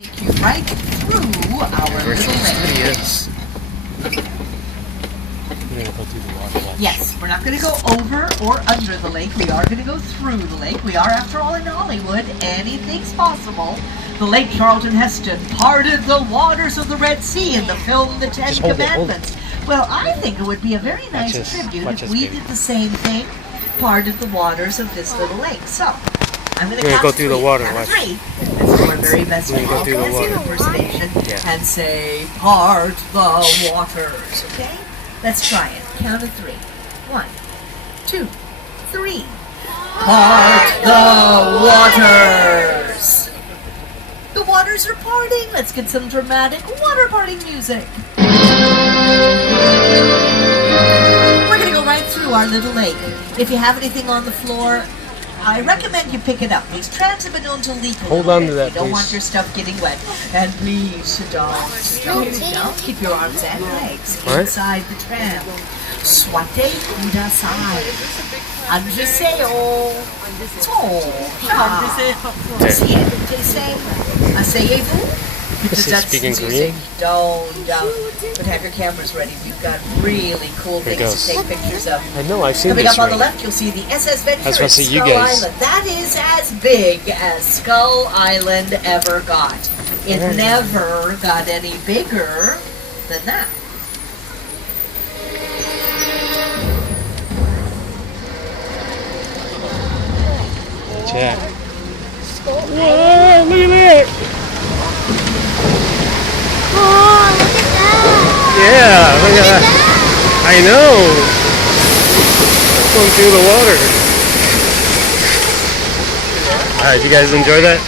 Take you right through our little lake. Yes. We're gonna go through the water. Watch. Yes, we're not going to go over or under the lake. We are going to go through the lake. We are, after all, in Hollywood. Anything's possible. The late Charlton Heston parted the waters of the Red Sea in the film The Ten Commandments. Well, I think it would be a very nice tribute if we did the same thing, parted the waters of this little lake. So, I'm going to go through the water. Watch. Three. That's our very best We're gonna go through the water. impersonation and say, part the waters. Okay? Let's try it. Count of three. 1, 2, 3. Part the waters. The waters are parting. Let's get some dramatic water parting music. We're going to go right through our little lake. If you have anything on the floor, I recommend you pick it up. These trams have been known to leak a Hold little on bit. to that, You don't please. want your stuff getting wet. And please don't keep your arms and legs What? inside the tram. Swate kudasai. Andreseo. Asseyez-vous? Does he speak in Korean? Don't. But have your cameras ready. We've got really cool Here it things to goes. take pictures of. I know. I've seen Coming this up on the already. left, you'll see the SS Venture I was at about to say, you Skull guys. Island. That is as big as Skull Island ever got. It Alright. never got any bigger than that. Check. Whoa, look at that. Oh, look at that! Yeah, look at that. I know. Going through the water. Alright, you guys enjoy that?